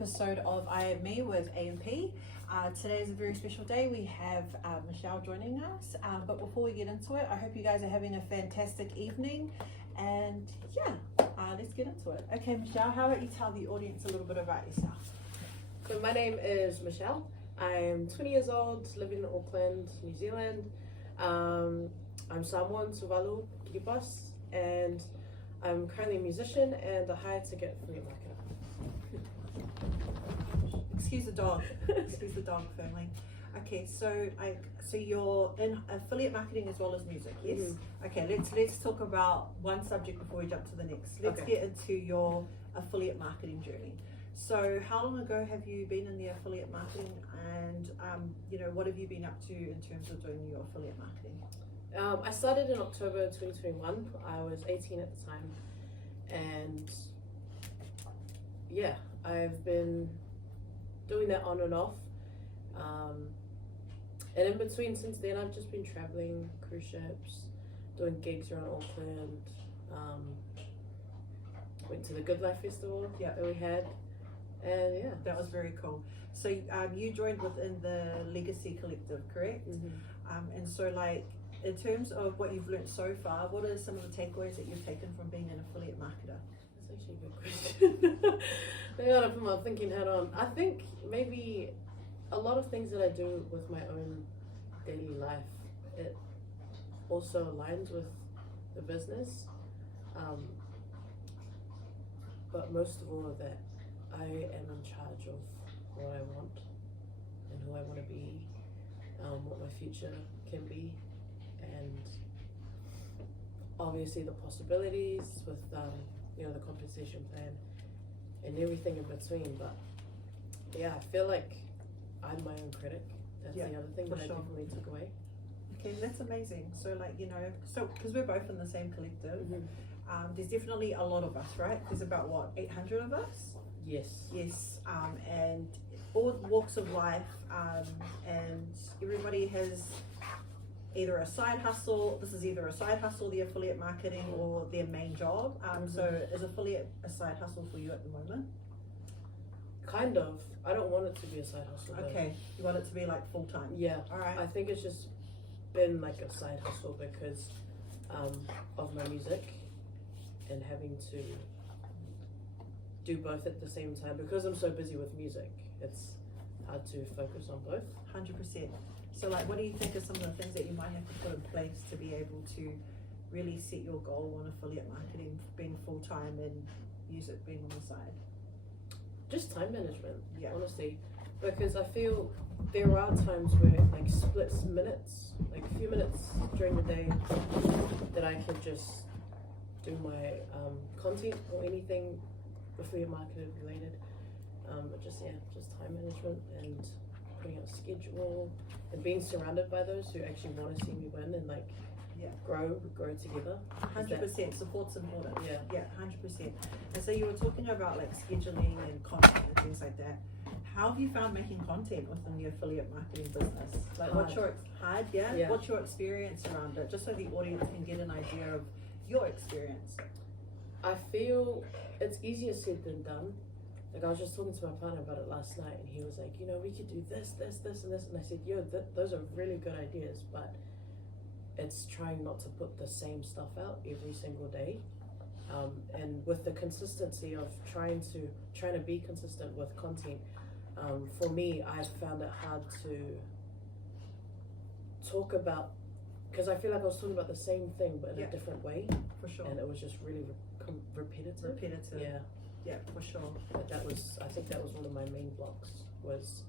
episode of 𝐼𝐈𝐓𝐇 with 𝐴&P. Today is a very special day. We have Michelle joining us, but before we get into it, I hope you guys are having a fantastic evening, and yeah, let's get into it. Okay, Michelle, how about you tell the audience a little bit about yourself? So my name is Michelle. I'm 20 years old, living in Auckland, New Zealand. I'm 𝚕𝚌𝚌 and I'm currently a musician and a 𝐼𝚒𝚑𝚃 affiliate marketer. Excuse the dog. Excuse the dog, family. Okay, so you're in affiliate marketing as well as music, yes? Mm-hmm. Okay, let's talk about one subject before we jump to the next. Let's get into your affiliate marketing journey. So how long ago have you been in the affiliate marketing, and what have you been up to in terms of doing your affiliate marketing? I started in October 2021. I was 18 at the time, and yeah, I've been doing that on and off, and in between since then I've just been traveling, cruise ships, doing gigs around Auckland. Went to the 𝚑𝚑𝚑𝚎 festival that we had, and yeah, that was very cool. So you joined within the Legacy Collective, correct? Mm-hmm. And so in terms of what you've learned so far, what are some of the takeaways that you've taken from being an affiliate marketer? That's actually a good question. I gotta put my thinking hat on. I think maybe a lot of things that I do with my own daily life, it also aligns with the business. But most of all that I am in charge of what I want and who I want to be, what my future can be, and obviously the possibilities with the compensation plan and everything in between. But yeah, I feel like I'm my own critic. That's the other thing that I definitely took away. Okay, that's amazing. So because we're both in the same collective, there's definitely a lot of us, right? There's about 800 of us? Yes. And all walks of life, and everybody has either a side hustle. This is either a side hustle, the affiliate marketing, or their main job. So is affiliate a side hustle for you at the moment? Kind of. I don't want it to be a side hustle. Okay, you want it to be like full time? Yeah. All right. I think it's just been like a side hustle because of my music and having to do both at the same time. Because I'm so busy with music, it's hard to focus on both. 100%. So what do you think are some of the things that you might have to put in place to be able to really set your goal on affiliate marketing being full time and music being on the side? Just time management, honestly, because I feel there are times where it splits minutes, a few minutes during the day that I can just do my content or anything affiliate marketing related, but just time management and putting out a schedule and being surrounded by those who actually want to see me win and grow together. 100%. Support's important. Yeah, 100%. And so you were talking about scheduling and content and things like that. How have you found making content within the affiliate marketing business? What's your hard? Yeah. What's your experience around it? Just so the audience can get an idea of your experience. I feel it's easier said than done. I was just talking to my partner about it last night, and he was like, we could do this, and this, and I said, those are really good ideas, but it's trying not to put the same stuff out every single day, and with the consistency of trying to be consistent with content. For me, I found it hard to talk about, because I feel like I was talking about the same thing but in a different way. For sure. And it was just really repetitive. Yeah, for sure. But I think that was one of my main blocks, was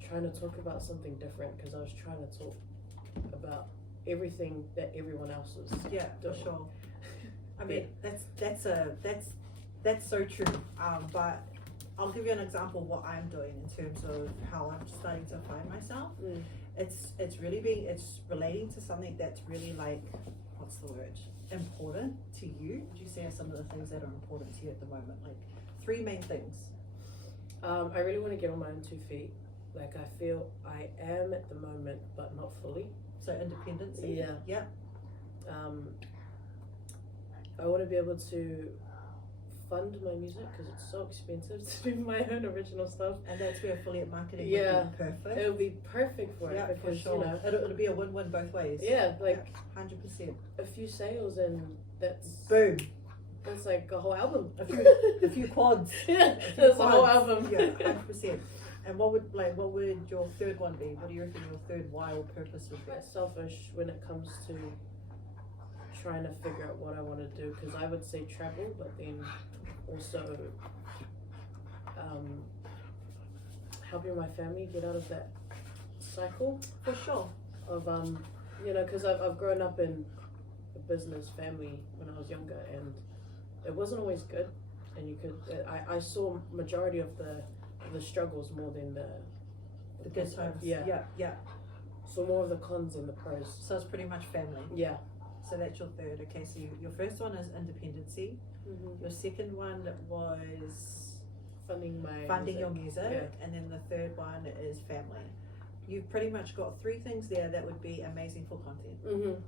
trying to talk about something different, because I was trying to talk about everything that everyone else was doing. For sure. I mean, that's so true. But I'll give you an example of what I'm doing in terms of how I'm starting to find myself. It's relating to something that's really what's the word? Important to you. Would you say are some of the things that are important to you at the moment? 3 main things. I really want to get on my own 2 feet. I feel I am at the moment, but not fully. So independence. Yeah. I want to be able to fund my music because it's so expensive to do my own original stuff. And that's where affiliate marketing Yeah. would be perfect. It would be perfect for it because, for sure. you know, It'll be a win-win both ways. yeah, like 100%. a few sales and that's Boom. that's like a whole album. A few quads. Yeah, A few that's a whole quads. album. Yeah, 100%. And what would your third one be? What do you reckon your third why or purpose would be? Quite selfish when it comes to trying to figure out what I want to do because I would say travel, but then also helping my family get out of that cycle For sure. of you know, because I've grown up in a business family when I was younger and it wasn't always good, and you could I saw majority of the struggles more than The good times. Yeah. Yeah. So more of the cons and the pros. So it's pretty much family. Yeah. So that's your third. Okay, so your first one is independency. Mm-hmm. Your second one was Funding my your music, yeah. and then the third one is family. You've pretty much got three things there that would be amazing for content. Mm-hmm.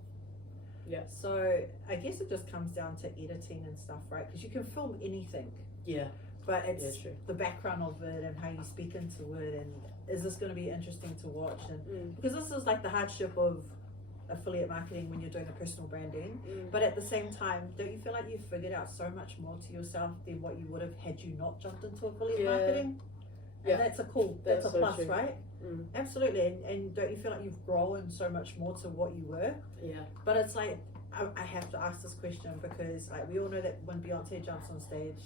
Yeah. So I guess it just comes down to editing and stuff, right? Because you can film anything, Yeah. but it's true. the background of it and how you speak into it, and is this going to be interesting to watch? And because this is like the hardship of affiliate marketing when you're doing a personal branding, but at the same time, don't you feel like you've figured out so much more to yourself than what you would have had you not jumped into affiliate marketing? And that's a that's a so plus, true. right? Absolutely. And don't you feel like you've grown so much more to what you were? Yeah. But it's like I have to ask this question because like we all know that when Beyonce jumps on stage,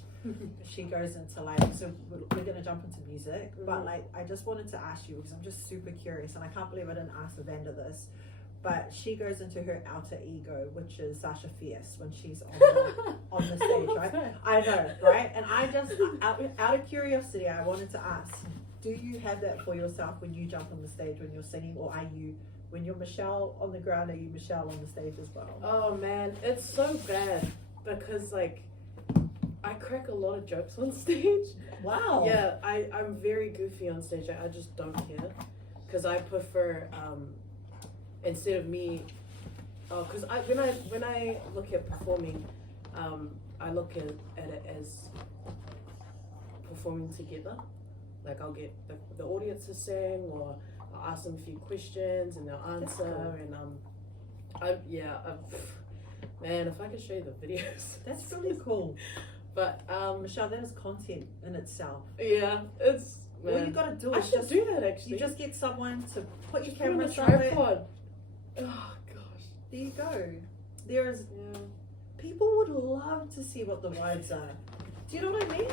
she goes into like, so we're gonna jump into music, but like I just wanted to ask you because I'm just super curious and I can't believe I didn't ask Evander this. But she goes into her outer ego, which is Sasha Fierce when she's on the stage, right? I know, right? And I just, out of curiosity, I wanted to ask, do you have that for yourself when you jump on the stage when you're singing, or are you, when you're Michelle on the ground, are you Michelle on the stage as well? Oh man, it's so bad because like I crack a lot of jokes on stage. Wow. Yeah, I'm very goofy on stage. I just don't care because I prefer instead of me, because when I look at performing, I look at it as performing together. Like I'll get the audience to sing, or I'll ask them a few questions and they'll answer. Cool. And man, if I could show you the videos, that's really cool. But Michelle, that is content in itself. Yeah, it's. Man. All you gotta do I is should do that actually. You just get someone to put your put on camera the somewhere. tripod. Oh gosh. There you go. There is. People would love to see what the vibes are. Do you know what I mean?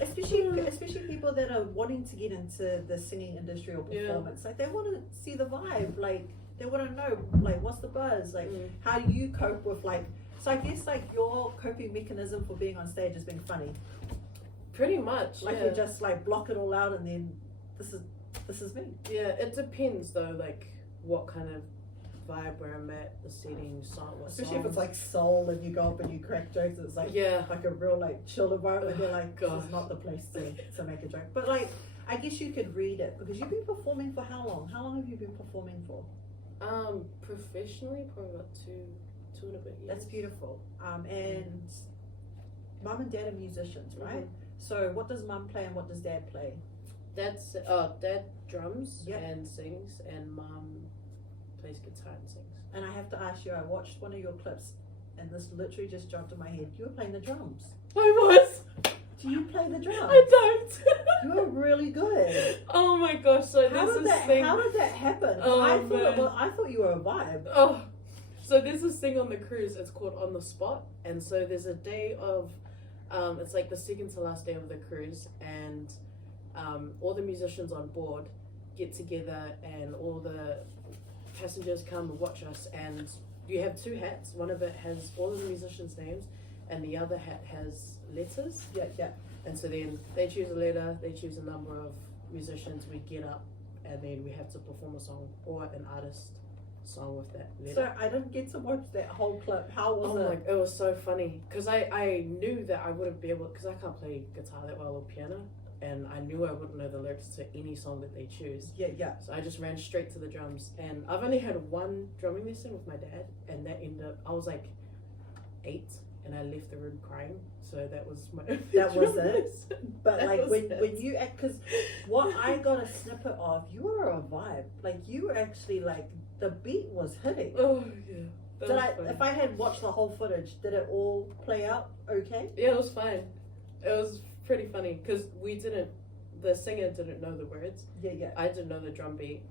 Especially people that are wanting to get into the singing industry or performance. Like they want to see the vibe. Like they want to know like what's the buzz. Like how do you cope with like. So I guess like your coping mechanism for being on stage is being funny. Pretty much. Like you just like block it all out and then this is me. Yeah, it depends though. Like what kind of vibe where I'm at, the setting, song, what especially songs. if it's like soul and you go up and you crack jokes, it's like like a real like chill environment. You're like, this is not the place to make a joke. But like, I guess you could read it because you've been performing for how long? How long have you been performing for? Professionally, probably about two and a bit years. That's beautiful. And mum and dad are musicians, right? So what does mum play and what does dad play? Dad drums and sings, and mum plays guitar and sings. And I have to ask you, I watched one of your clips and this literally just jumped in my head. You were playing the drums. I was. Do you play the drums? I don't. You're really good. Oh my gosh! So how did that happen? Oh, I thought you were a vibe. Oh, so there's this thing on the cruise. It's called On the Spot, and so there's a day of, it's like the second to last day of the cruise, and all the musicians on board get together, and all the passengers come and watch us, and you have two hats. One of it has all of the musicians' names, and the other hat has letters. Yeah. And so then they choose a letter, they choose a number of musicians, we get up, and then we have to perform a song or an artist song with that letter. So I didn't get to watch that whole clip. How was it? It was so funny because I knew that I wouldn't be able, because I can't play guitar that well or piano, and I knew I wouldn't know the lyrics to any song that they choose. Yeah. So I just ran straight to the drums, and I've only had one drumming lesson with my dad, and that ended up, I was like 8, and I left the room crying. So that was my. That was it. But like when you act, because what I got a snippet of, you were a vibe. Like you were actually like the beat was hitting. Oh yeah. If I had watched the whole footage, did it all play out okay? Yeah, it was fine. It was pretty funny because the singer didn't know the words. Yeah. I didn't know the drum beat,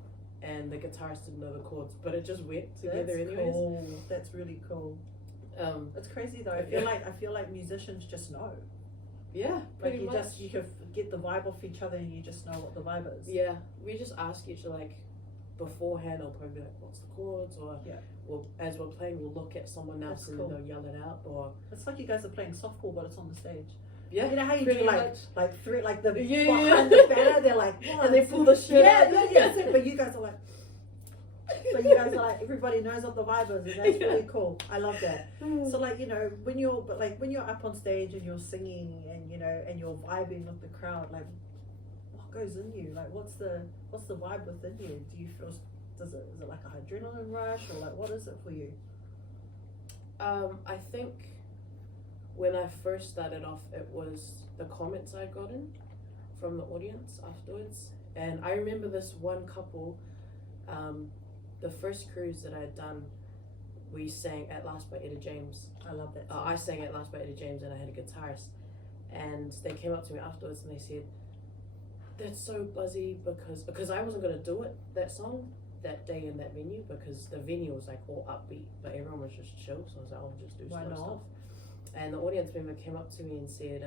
and the guitarist didn't know the chords, but it just went together That's anyways. Cool. That's really cool. It's crazy though. I feel like musicians just know. Yeah, like much. You can get the vibe off each other, and you just know what the vibe is. Yeah, we just ask each other like beforehand. I'll probably be like, "What's the chords?" Or as we're playing, we'll look at someone else and then they'll yell it out. Or it's like you guys are playing softball, but it's on the stage. Yeah, you know how you do like three, like the behind the banner. They're like, and they pull the shit out. Yeah. But you guys are like. But you guys are like, everybody knows what the vibe is, and that's really cool. I love that. So like, you know, when you're up on stage and you're singing and and you're vibing with the crowd, like what goes in you? Like what's the vibe within you? Do you feel, is it like a adrenaline rush, or like what is it for you? I think when I first started off, it was the comments I'd gotten from the audience afterwards. And I remember this one couple, the first cruise that I had done, we sang At Last by Etta James. I love that song. I sang At Last by Etta James, and I had a guitarist. And they came up to me afterwards and they said, "That's so buzzy," because I wasn't going to do it, that song, that day in that venue, because the venue was like all upbeat, but everyone was just chill. So I was like, I'll just do slow stuff. And the audience member came up to me and said,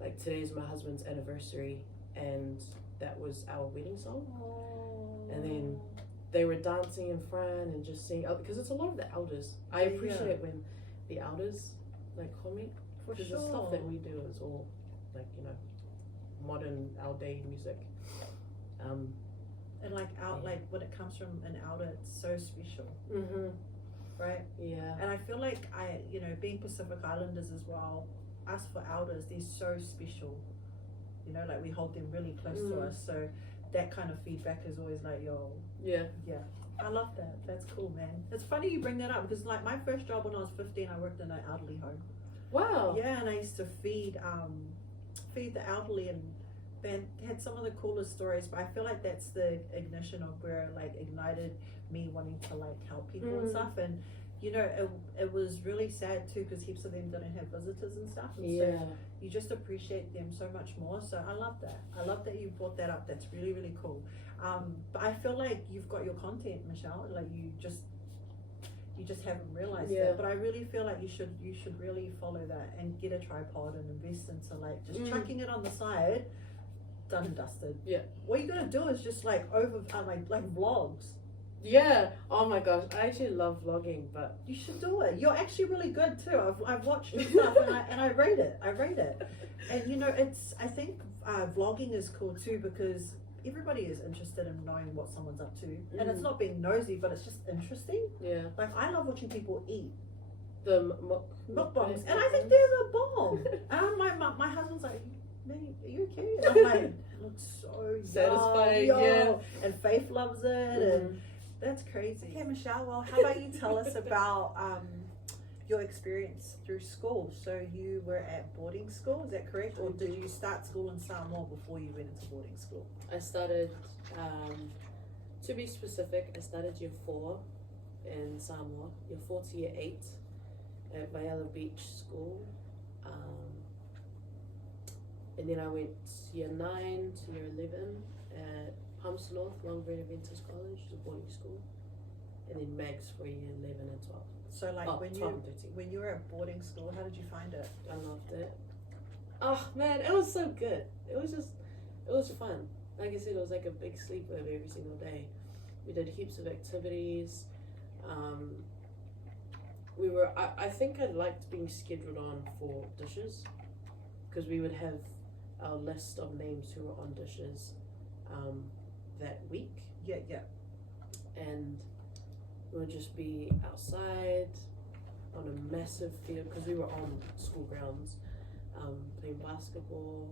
like, today's my husband's anniversary, and that was our wedding song. Aww. And then they were dancing in front and just singing, because it's a lot of the elders. I appreciate when the elders like comment, because the stuff that we do is all like, you know, modern our day music. And like like when it comes from an elder, it's so special. Right? Yeah. And I feel like being Pacific Islanders as well, us for elders, they're so special. You know, like we hold them really close to us. So that kind of feedback is always like, yo. Yeah. I love that. That's cool, man. It's funny you bring that up, because like my first job when I was 15, I worked in an elderly home. Wow. Yeah, and I used to feed the elderly, and they had some of the coolest stories, but I feel like that's the ignition of where it like ignited me wanting to like help people and stuff. And you know, it was really sad too, because heaps of them didn't have visitors and stuff, and so you just appreciate them so much more. So I love that you brought that up. That's really, really cool. But I feel like you've got your content, Michelle, like you just haven't realized that. But I really feel like you should really follow that and get a tripod and invest into like just chucking it on the side, done and dusted. Yeah. What you're gonna do is just like like vlogs. Yeah. Oh my gosh, I actually love vlogging, but you should do it. You're actually really good too. I've watched your stuff and I rate it. And you know, I think vlogging is cool too, because everybody is interested in knowing what someone's up to, and it's not being nosy, but it's just interesting. Yeah. Like I love watching people eat. The mukbangs, and I think they're the bomb. And my husband's like, "Man, are you okay?" And I'm like, "It looks so satisfying." Yo. And Faith loves it, and that's crazy. Okay, Michelle. Well, how about you tell us about your experience through school? So you were at boarding school, is that correct? Or did you start school in Samoa before you went into boarding school? I started, to be specific, I started year 4 in Samoa, year 4 to year 8 at 𝐴𝐈𝐓𝐇 Beach School. And then I went year 9 to year 11 at Palmerston North, Longgreen Adventist College, the boarding school. And then Mags for year 11 and 12. So like when you were at boarding school, how did you find it? I loved it. Oh man, it was so good. It was fun. Like I said, it was like a big sleepover every single day. We did heaps of activities. I think I liked being scheduled on for dishes, because we would have our list of names who were on dishes that week. Yeah. And we would just be outside on a massive field, because we were on school grounds, playing basketball,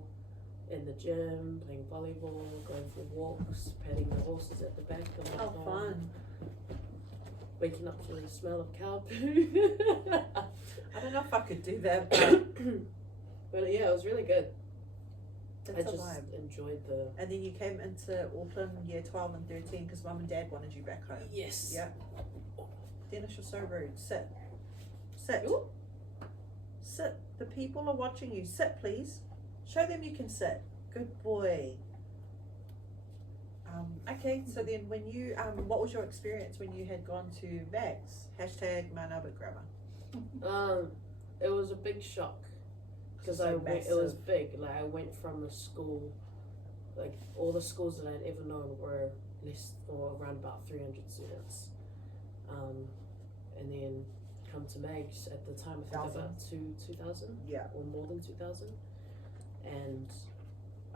in the gym, playing volleyball, going for walks, petting the horses at the back of the farm. Fun. Waking up to the smell of cow poo. I don't know if I could do that, but yeah, it was really good. that's I a just vibe. enjoyed the. And then you came into Auckland year 12 and 13 because mum and dad wanted you back home. Yes. Yeah. Dennis, you're so rude. Sit. Sit. Ooh. Sit. The people are watching you. Sit, please. Show them you can sit. Good boy. Okay, so then when you, what was your experience when you had gone to Max? Hashtag Mount Albert Grammar. It was a big shock because So it was big. Like I went from a school, like all the schools that I'd ever known were less or around about 300 students, and then come to Max at the time I think about 2,000, Yeah. or more than 2,000, and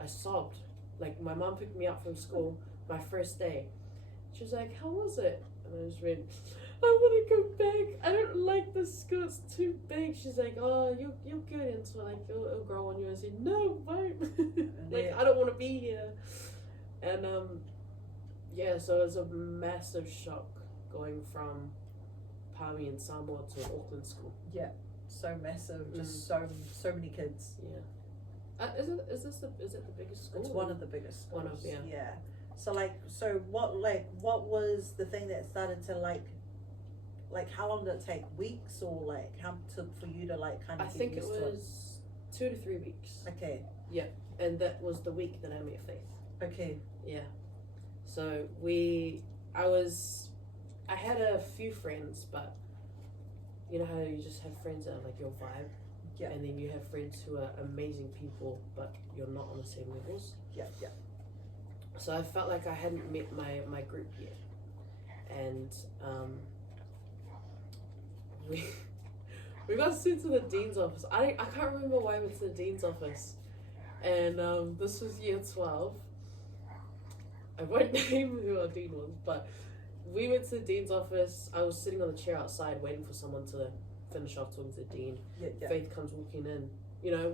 I sobbed. Like my mom picked me up from school my first day. She was like, "How was it?" And I just went, "I want to go back. I don't like the school. It's too big." She's like, "Oh, you'll get into it. Like it'll grow on you." I said, "No, won't." Like Yeah. I don't want to be here. And yeah, so it was a massive shock going from Palmy and Samoa to an Auckland school. Yeah. So massive. Just so many kids. Yeah. Is it the biggest school? It's one of the biggest schools. One of, yeah. Yeah. So what was the thing that started to like how long did it take? Weeks or like for you to like kind of I get think it used to it? was 2 to 3 weeks. Okay. And that was the week that I met Faith. Okay. Yeah. So I had a few friends, but you know how you just have friends that are like your vibe? Yeah. And then you have friends who are amazing people, but you're not on the same levels. Yeah. Yeah. So I felt like I hadn't met my group yet. And we got sent to the dean's office. I can't remember why I went to the dean's office. And this was year 12. I won't name who our dean was, but we went to the dean's office. I was sitting on the chair outside waiting for someone to finish off talking to the dean. Yeah. Faith comes walking in,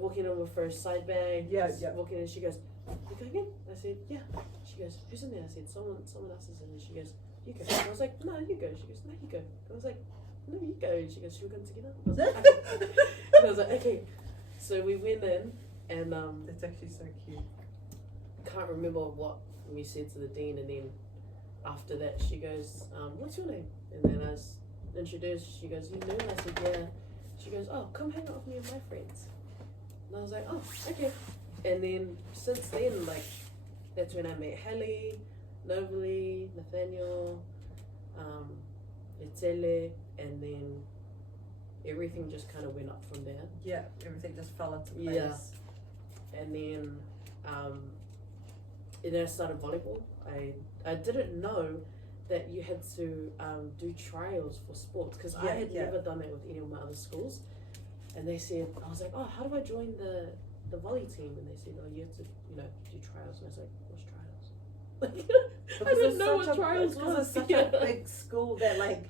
walking in with her side bag. Yeah. Walking in, she goes, "You going in?" I said, "Yeah." She goes, "Who's in there?" I said, Someone else is in there." She goes, "You go." I was like, "No, you go." She goes, "No, you go." I was like, "No, you go." She goes, "Should we go together?" I was like, "Okay." And I was like, "Okay." So we went in, and It's actually so cute. can't remember what we said to the dean, and then after that she goes, "What's your name?" And then I was introduced. She goes, "You knew?" I said, "Yeah." She goes, "Oh, come hang out with me and my friends." And I was like, "Oh, okay." And then since then, like, that's when I met Hallie, Novely, Nathaniel, 𝚑𝚑𝚑𝚑, and then everything just kind of went up from there. Yeah, everything just fell into place. Yeah. And then I started volleyball. I didn't know that you had to do trials for sports, because I had never done that with any of my other schools. And they said, I was like, "Oh, how do I join the volley team?" And they said, "Oh, you have to do trials." And I was like, "What's trials?" I didn't know what trials was. Because it's such a big school that like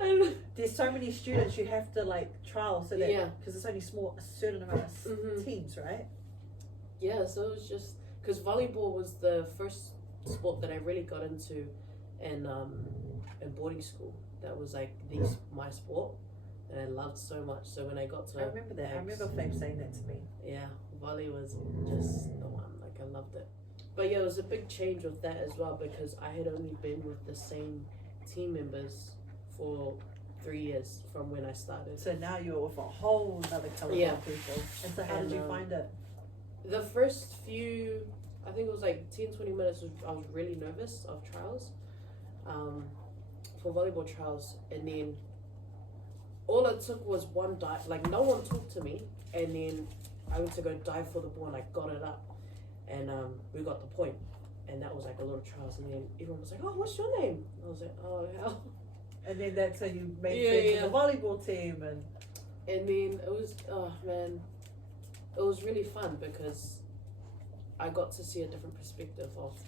there's so many students, you have to like trial so that because it's only a certain amount of teams, right? Yeah, so it was just because volleyball was the first sport that I really got into in boarding school. That was like my sport, and I loved so much. So when I got to, I remember that. I remember Flav saying that to me. Yeah, volley was just the one. Like I loved it. But yeah, it was a big change with that as well, because I had only been with the same team members for 3 years from when I started. So now you're with a whole other caliber of people. And so how did you find it? The first few, I think it was like 10-20 minutes, I was really nervous of trials, for volleyball trials. And then all it took was one dive. Like no one talked to me, and then I went to go dive for the ball and I got it up. And we got the point, and that was like a lot of trials. And then everyone was like, "Oh, what's your name?" I was like, "Oh, hell." And then that's how you made friends with the volleyball team. And then it was, oh man, it was really fun because I got to see a different perspective of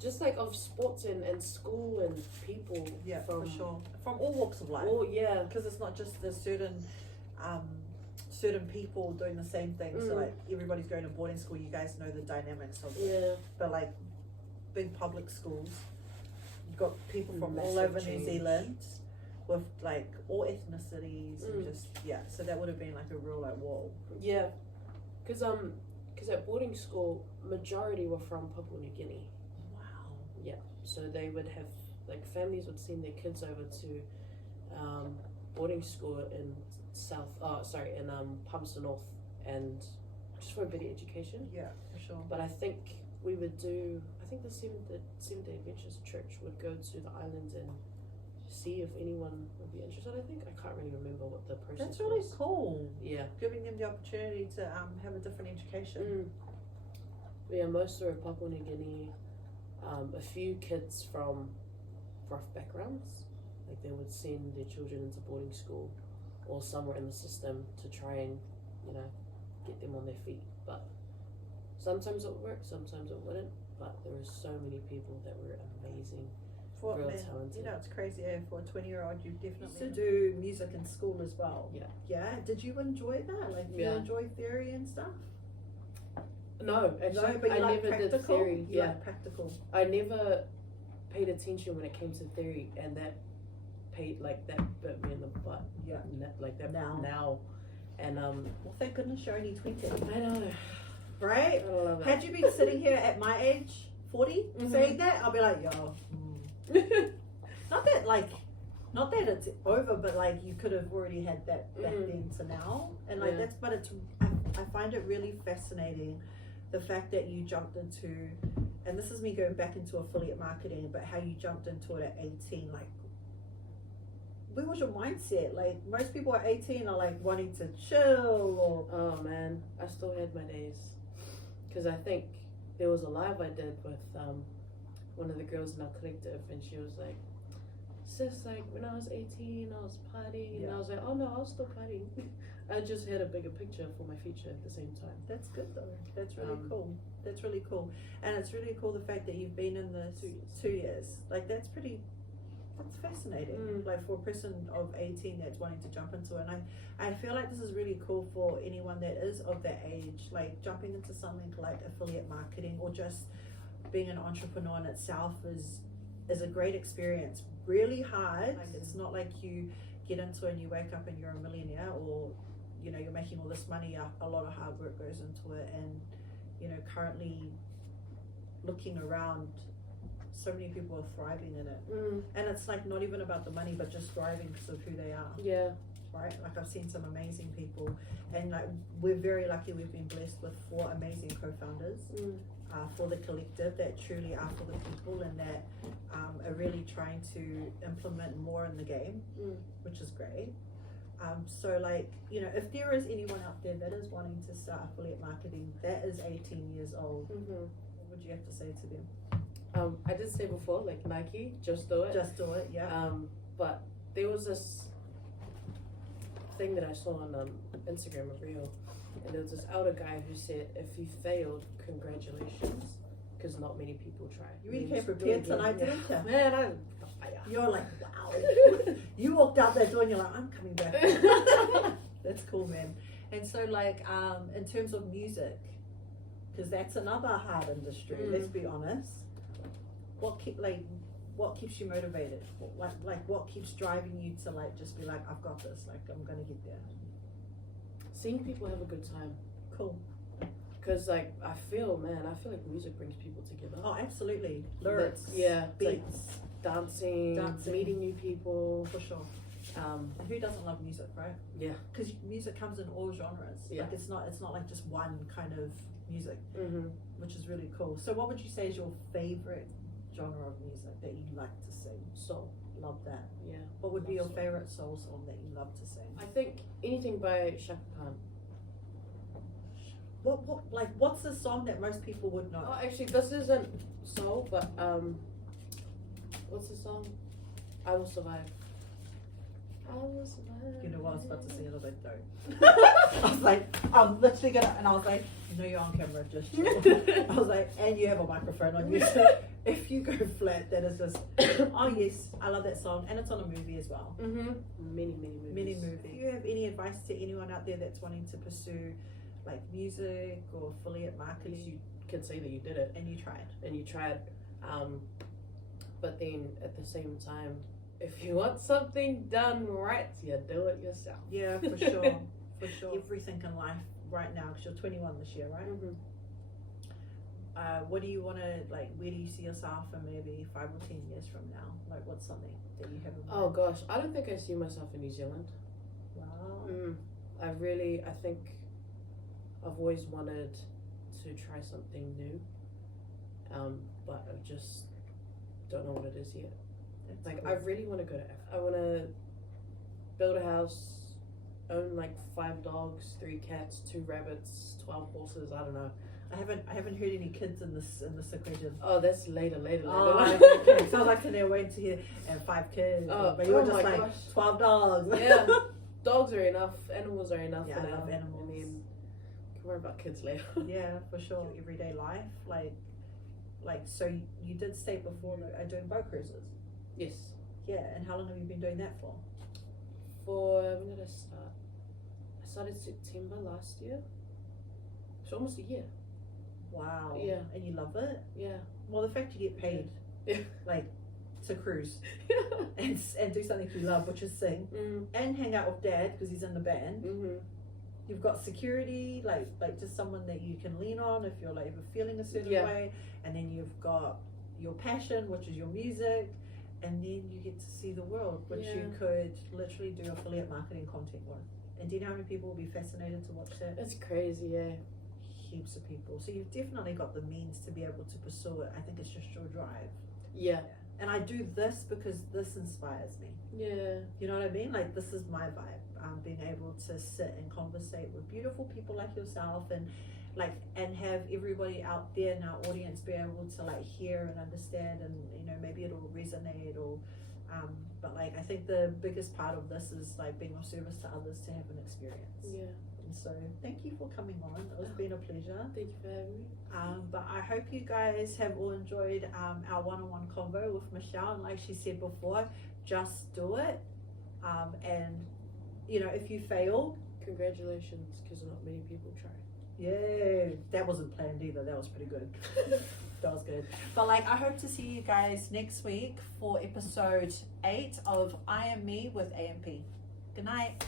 just like of sports and school and people. Yeah, for sure. From all walks of life. Oh yeah, because it's not just the certain people doing the same thing. So like everybody's going to boarding school, you guys know the dynamics of it. Yeah. But like big public schools, you've got people from Massive all over change. New Zealand, with like all ethnicities and just so that would have been like a real like whoa. Yeah, because at boarding school, majority were from Papua New Guinea. Wow. Yeah, so they would have like families would send their kids over to boarding school in Palmerston North, and just for a better education. Yeah, for sure. But I think we would do. I think the Seventh-day Adventist Church would go to the islands and see if anyone would be interested. I think I can't really remember what the process was. That's really cool. Yeah, giving them the opportunity to have a different education. Yeah, most are in Papua New Guinea. A few kids from rough backgrounds, like they would send their children into boarding school or somewhere in the system to try and, get them on their feet. But sometimes it would work, sometimes it wouldn't. But there were so many people that were amazing, real talented. It's crazy. For a 20-year-old, you definitely used to do music in school as well. Yeah. Yeah. Did you enjoy that? Like, you enjoy theory and stuff? No, actually, no, but I never did theory. You like practical. I never paid attention when it came to theory, and that bit me in the butt. Yeah. Like that now. And well, thank goodness you're only 20. I know. Right? I love it. Had you been sitting here at my age, 40, saying that, I'll be like, yo. Not that it's over, but like you could have already had that back then to now, and like I find it really fascinating, the fact that you jumped into, and this is me going back into affiliate marketing, but how you jumped into it at 18, like. Where was your mindset? Like, most people at 18 are like wanting to chill or. Oh man, I still had my days. Because I think there was a live I did with one of the girls in our collective, and she was like, sis, like when I was 18, I was partying. And I was like, oh no, I was still partying. I just had a bigger picture for my future at the same time. That's good though. That's really cool. That's really cool. And it's really cool the fact that you've been in this 2 years. Like, that's fascinating. Like, for a person of 18 that's wanting to jump into it. And I feel like this is really cool for anyone that is of that age, like jumping into something like affiliate marketing or just being an entrepreneur in itself is a great experience. Really hard. Like, it's not like you get into it and you wake up and you're a millionaire, or you're making all this money. A lot of hard work goes into it, and currently looking around, so many people are thriving in it. And it's like not even about the money, but just thriving because of who they are. Yeah. Right? Like, I've seen some amazing people, and like we're very lucky. We've been blessed with 4 amazing co-founders for the collective that truly are for the people, and that are really trying to implement more in the game, which is great. So like, if there is anyone out there that is wanting to start affiliate marketing that is 18 years old, what would you have to say to them? I did say before, like Nike, just do it. Just do it, yeah. But there was this thing that I saw on Instagram, a reel, and there was this elder guy who said, if you failed, congratulations, because not many people try. You really came prepared tonight, didn't you? Man, you're like, wow. You walked out that door and you're like, I'm coming back. That's cool, man. And so like, in terms of music, because that's another hard industry, let's be honest. What keeps you motivated? What keeps driving you to like just be like, I've got this, like I'm gonna get there? Seeing people have a good time. Cool. Because like I feel like music brings people together. Oh, absolutely. Lyrics, beats, like dancing, meeting new people. For sure. And who doesn't love music, right? Yeah. Because music comes in all genres. Yeah. Like it's not like just one kind of music, which is really cool. So what would you say is your favorite genre of music that you like to sing? Soul. Love that. Yeah. What would be your favorite soul song that you love to sing? I think anything by Chaka Khan. What's the song that most people would know? Oh, actually, this isn't soul, but what's the song? I Will Survive. I will survive. You know what I was about to sing, and I was like, don't. I was like, I'm literally gonna, and I was like, you know you're on camera, just chill. I was like, and you have a microphone on you, so if you go flat, that is just, oh yes, I love that song, and it's on a movie as well. Many movies. Do you have any advice to anyone out there that's wanting to pursue like music or affiliate marketing? You can say that you did it. And you tried. But then at the same time, if you want something done right, you do it yourself. Yeah, for sure. For sure. Everything in life right now, because you're 21 this year, right? Mm-hmm. What do you want to, like, where do you see yourself in maybe 5 or 10 years from now? Like, what's something that you have in mind? Oh gosh, I don't think I see myself in New Zealand. Wow. I think I've always wanted to try something new, but I just don't know what it is yet. That's Like, cool. I really want to go to I want to build a house, own like 5 dogs, 3 cats, 2 rabbits, 12 horses. I don't know. I haven't heard any kids in this equation. Oh, that's later. Oh, okay. Sounds like they're waiting to hear 5 kids. But you were just like, gosh. 12 dogs. Yeah, dogs are enough. Animals are enough Yeah, for I now. love animals. I mean, can worry about kids later. Yeah, for sure. Everyday life, like so you did state before doing boat cruises. Yes. Yeah, and how long have you been doing that for? When did I start? I started September last year. It's almost a year. Wow. Yeah. And you love it? Yeah. Well, the fact you get paid, Yeah. like, to cruise and do something you love, which is sing, and hang out with Dad because he's in the band. Mm-hmm. You've got security, like just someone that you can lean on if you're like feeling a certain way, and then you've got your passion, which is your music, and then you get to see the world, which you could literally do affiliate marketing content with. And do you know how many people will be fascinated to watch that? It's crazy, yeah. Heaps of people. So you've definitely got the means to be able to pursue it. I think it's just your drive. Yeah. And I do this because this inspires me. Yeah. You know what I mean? Like, this is my vibe. Being able to sit and conversate with beautiful people like yourself, and have everybody out there in our audience be able to like hear and understand, and maybe it'll resonate, or but like I think the biggest part of this is like being of service to others to have an experience. Yeah. And so thank you for coming on. It's been a pleasure. Thank you for having me. But I hope you guys have all enjoyed our one-on-one convo with Michelle. And like she said before, just do it. And if you fail, Congratulations, because not many people try. yeah, that wasn't planned either. That was pretty good. That was good. But like, I hope to see you guys next week for episode 8 of I Am Me with AMP. Good night.